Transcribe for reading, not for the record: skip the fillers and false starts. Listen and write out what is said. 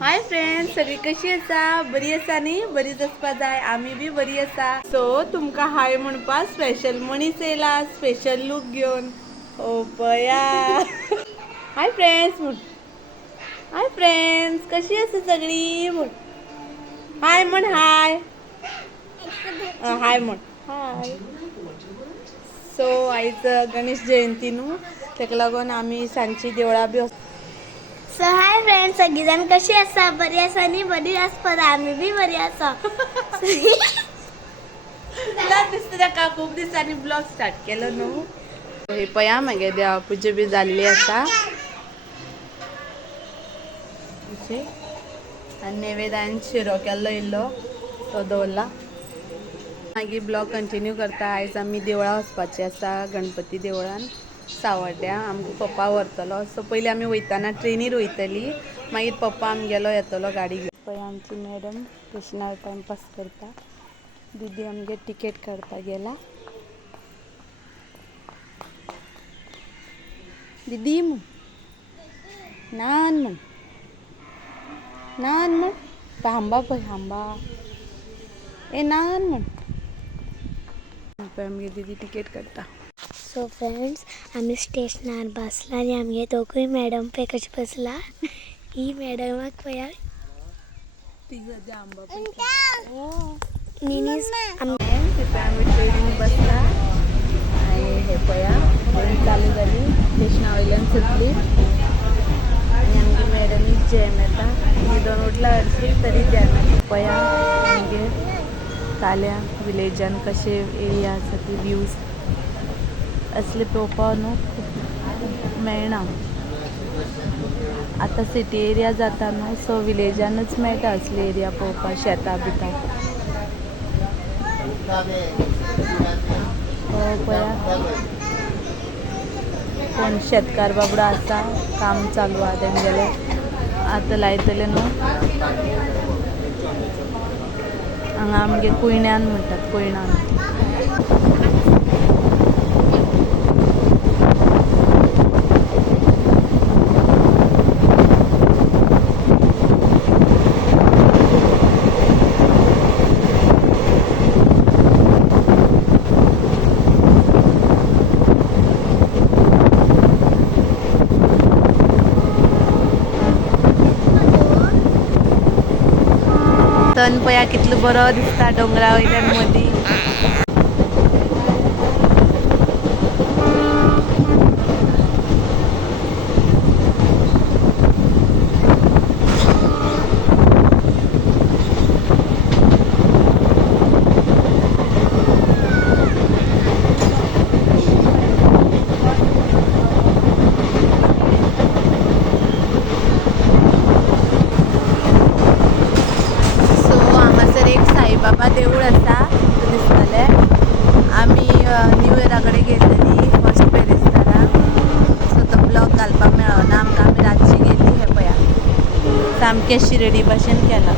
Hi friends, सगळी कशी आसा? बरी आसा न्ही? बरीच आसपा जाय. आम्ही बी बरी आसा. सो तुमका हाय म्हणपा स्पेशल मनीस येयला, स्पेशल लूक घेऊन. ओ पया हाय फ्रेंड्स म्हण. हाय फ्रेंड्स, कशी आसा सगळी म्हण. हाय म्हण. हाय हाय म्हण. हाय. सो आयज गणेश जयंती न्हू, तेका लागून आमी सांजची देवळा बी सो हाय फ्रेंड्स, सगळी जण कशी आसा? बरी आसा न्ही? बरी आसपा आमी बी बरी आसा. दिसता का खूप दिवसांनी ब्लॉग स्टार्ट केलो न्हू. हे पया मागे देवा पुजा बी जाल्ली आसा. आनी नेवेदान शिरो केल्लो इल्लो तो दवरला. मागीर ब्लॉग कंटिन्यू करता. आयज आमी देवळा वचपाची आसा, गणपती देवळान सावड्ड्या. आमकां पप्पा व्हरतलो. सो पयलीं आमी वयताना ट्रेनीर वयतली, मागीर पप्पा आमगेलो येतलो गाडी घेवन. पळय आमची मॅडम स्टेशनार टायमपास करता. दीदी आमगे टिकेट काडपा गेला. दीदी म्हण. नान म्हण. नान म्हण. हांबा पळय हांबा. ए नान म्हण. पळय आमगे दीदी टिकेट काडटा. सो फ्रेंड्स, आमी स्टेशनार बसला आनी आमगे दोगूय मॅडम पे कशे बसला. ही मॅडमाक पया निनीस आमी ट्रेनीन बसला आनी हे पया ट्रेन चालू जाली. स्टेशना वयल्यान सुटली आनी आमगे मॅडमीक जॅम येता. न्हिदोन उठला हरशीं तरी जॅम येता. पया आमगे काल्या विलेजान कशे एरिया आसा ती व्यूज असले पळोवपा न्हू मेळना. आतां सिटी एरिया जाता न्हू, सो विलेजानूच मेळटा असले एरिया पळोवपा, शेतां बितां. पया कोण शेतकार बाबडो आसा, काम चालू आहा तेंगेले. आतां लायतले न्हू. हांगा आमगे कुयण्यान म्हणटात, कुयणान. तन पया कितलो बरो दिसता डोंगरा वयल्यान मदीं. बाबा देवूळ आसा दिसतलें. आमी न्यू इयरा कडेन गेल्लीं फर्स्ट पेरेस्ताराक, सो तो ब्लॉग घालपाक मेळना आमकां. आमी रातची गेल्लीं. हे पया सामकें शिरडी भाशेन केलां.